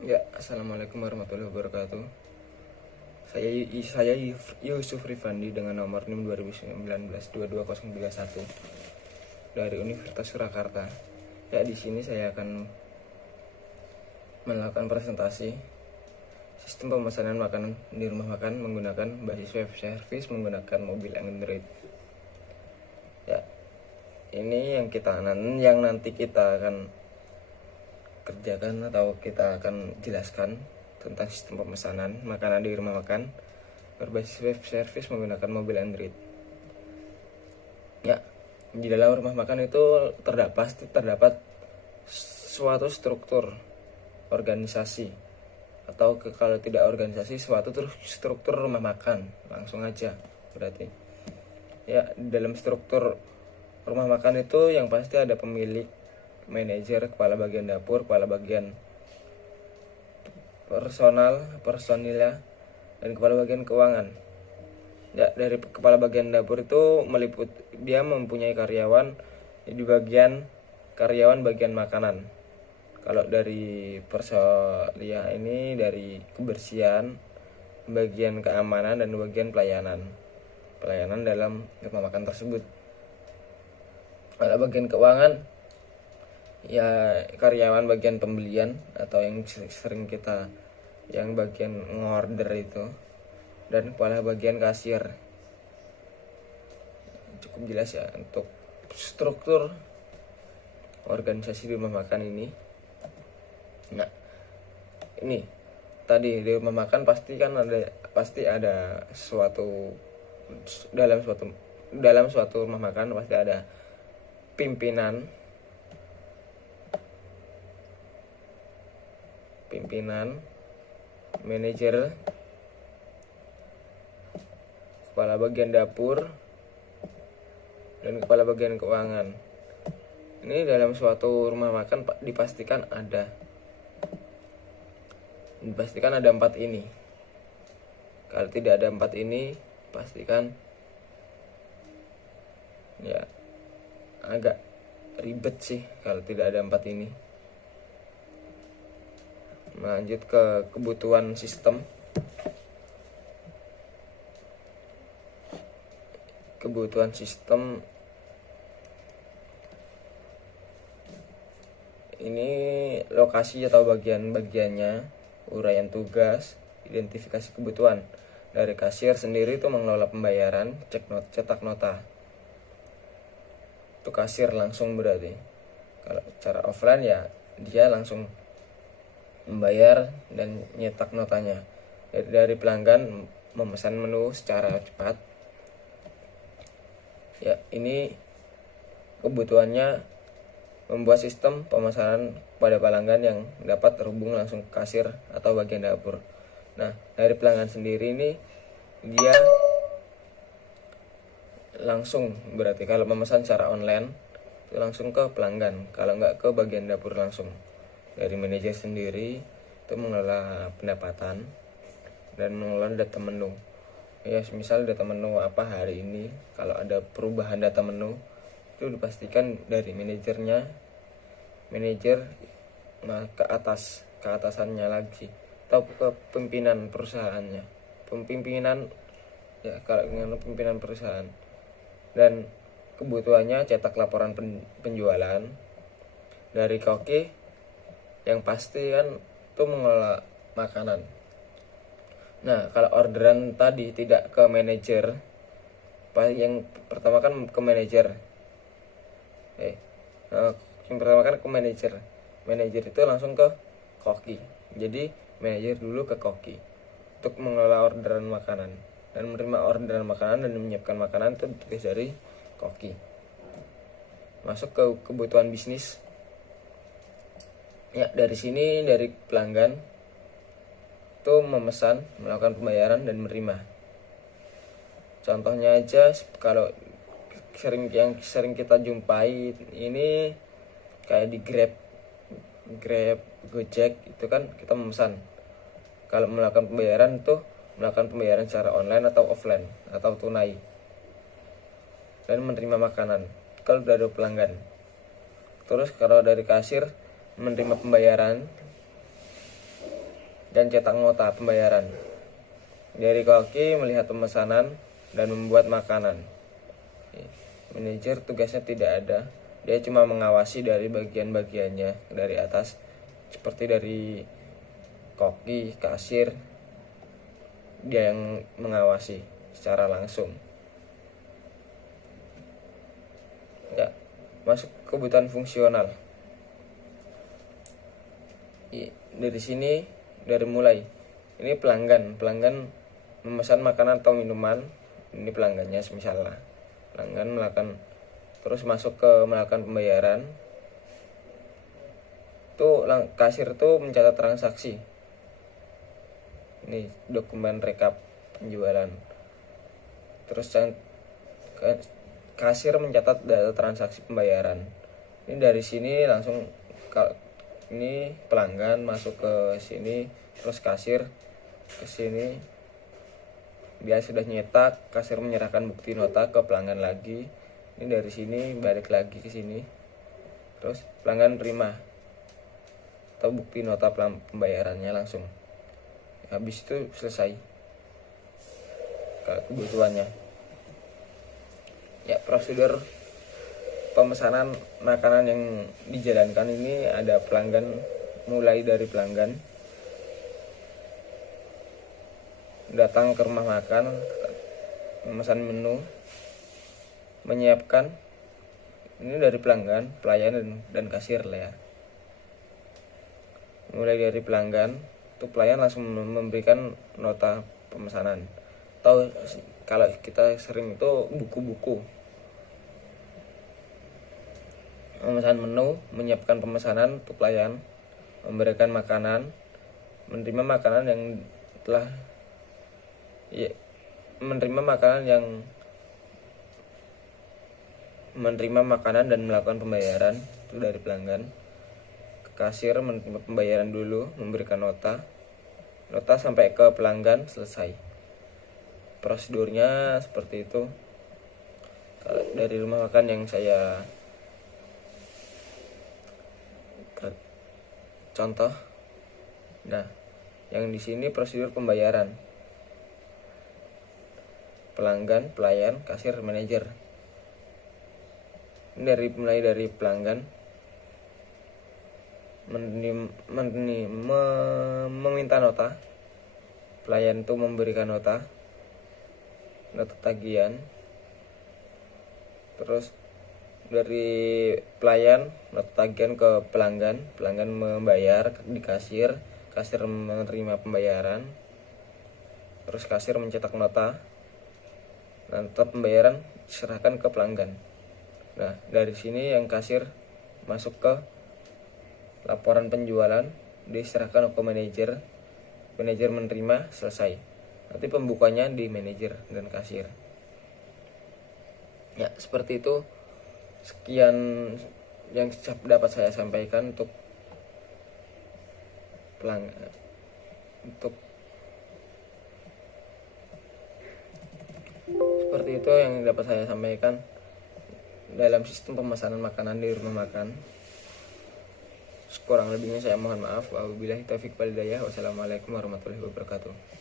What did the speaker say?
Ya, assalamualaikum warahmatullahi wabarakatuh. Saya Yusuf Rifandi dengan nomor NIM 2019 22031 dari Universitas Surakarta. Ya, di sini saya akan melakukan presentasi sistem pemesanan makanan di rumah makan menggunakan basis web service menggunakan mobil Android. Ya, ini yang nanti kita akan kerjakan atau kita akan jelaskan tentang sistem pemesanan makanan di rumah makan berbasis web service menggunakan mobil Android. Ya, di dalam rumah makan itu terdapat suatu struktur organisasi atau kalau tidak organisasi suatu struktur rumah makan, langsung aja berarti. Ya, dalam struktur rumah makan itu yang pasti ada pemilik, manajer, kepala bagian dapur, kepala bagian personilnya, dan kepala bagian keuangan. Ya, dari kepala bagian dapur itu dia mempunyai karyawan di bagian bagian makanan. Kalau dari personilnya ini dari kebersihan, bagian keamanan, dan bagian pelayanan dalam rumah makan tersebut. Kalau bagian keuangan, ya karyawan bagian pembelian atau yang sering kita yang bagian ngorder itu, dan kepala bagian kasir. Cukup jelas ya untuk struktur organisasi di rumah makan ini. Nah, ini tadi di rumah makan pasti ada suatu dalam suatu rumah makan pasti ada pimpinan, manajer, kepala bagian dapur, dan kepala bagian keuangan. Ini dalam suatu rumah makan dipastikan ada 4 ini. Kalau tidak ada 4 ini, pastikan ya agak ribet sih kalau tidak ada 4 ini. Lanjut ke kebutuhan sistem. Ini lokasi atau bagian-bagiannya, uraian tugas, identifikasi kebutuhan. Dari kasir sendiri itu mengelola pembayaran, cetak nota. Itu kasir langsung berarti. Kalau cara offline ya dia langsung membayar dan nyetak notanya. Dari pelanggan memesan menu secara cepat. Ya, ini kebutuhannya membuat sistem pemesanan pada pelanggan yang dapat terhubung langsung ke kasir atau bagian dapur. Nah, dari pelanggan sendiri ini dia langsung, berarti kalau memesan secara online itu langsung ke pelanggan, kalau nggak ke bagian dapur langsung. Dari manajer sendiri itu mengelola pendapatan dan mengelola data menu. Ya, misal data menu apa hari ini, kalau ada perubahan data menu itu dipastikan dari manajer ke atasannya lagi atau ke pimpinan perusahaannya. Kalau dengan pimpinan perusahaan. Dan kebutuhannya cetak laporan penjualan. Dari koki yang pasti kan itu mengelola makanan. Nah, kalau orderan tadi tidak ke manajer, yang pertama kan ke manajer. Yang pertama kan ke manajer. Manajer itu langsung ke koki. Jadi manajer dulu ke koki untuk mengelola orderan makanan dan menerima orderan makanan dan menyiapkan makanan itu tugas dari koki. Masuk ke kebutuhan bisnis. Ya, dari sini dari pelanggan itu memesan, melakukan pembayaran dan menerima. Contohnya aja kalau yang sering kita jumpai ini kayak di Grab, Gojek itu kan kita memesan. Kalau melakukan pembayaran itu melakukan pembayaran secara online atau offline atau tunai dan menerima makanan kalau dari pelanggan. Terus kalau dari kasir menerima pembayaran dan cetak nota pembayaran. Dari koki melihat pemesanan dan membuat makanan. Manajer tugasnya tidak ada, dia cuma mengawasi dari bagian-bagiannya dari atas, seperti dari koki, kasir, dia yang mengawasi secara langsung. Ya, masuk kebutuhan fungsional. Dari sini, dari mulai ini pelanggan memesan makanan atau minuman, ini pelanggannya misalnya pelanggan melakukan, terus masuk ke melakukan pembayaran. Tuh kasir tuh mencatat transaksi, ini dokumen rekap penjualan. Terus kasir mencatat data transaksi pembayaran. Ini dari sini langsung ini pelanggan masuk ke sini, terus kasir ke sini, dia sudah nyetak, kasir menyerahkan bukti nota ke pelanggan lagi. Ini dari sini balik lagi ke sini, terus pelanggan terima atau bukti nota pembayarannya langsung. Habis itu selesai kebutuhannya. Ya, prosedur pemesanan makanan yang dijalankan ini ada pelanggan, mulai dari pelanggan datang ke rumah makan, memesan menu, menyiapkan. Ini dari pelanggan, pelayan dan kasir lah ya. Mulai dari pelanggan, tuh pelayan langsung memberikan nota pemesanan. Atau kalau kita sering itu buku-buku. Memesan menu, menyiapkan pemesanan untuk pelayan, memberikan makanan, menerima makanan yang telah menerima makanan dan melakukan pembayaran itu dari pelanggan. Kasir menerima pembayaran dulu, memberikan nota sampai ke pelanggan, selesai. Prosedurnya seperti itu. Kalau dari rumah makan yang saya contoh. Nah, yang di sini prosedur pembayaran. Pelanggan, pelayan, kasir, manajer. Ini mulai dari pelanggan meminta nota, pelayan itu memberikan nota tagihan. Terus dari pelayan nota tagihan ke pelanggan membayar di kasir menerima pembayaran, terus kasir mencetak nota pembayaran diserahkan ke pelanggan. Nah, dari sini yang kasir masuk ke laporan penjualan, diserahkan ke manajer menerima, selesai. Nanti pembukanya di manajer dan kasir. Ya, seperti itu. Sekian yang dapat saya sampaikan untuk seperti itu yang dapat saya sampaikan dalam sistem pemesanan makanan di rumah makan. Kurang lebihnya saya mohon maaf. Wabillahi taufiq wal hidayah. Wassalamualaikum warahmatullahi wabarakatuh.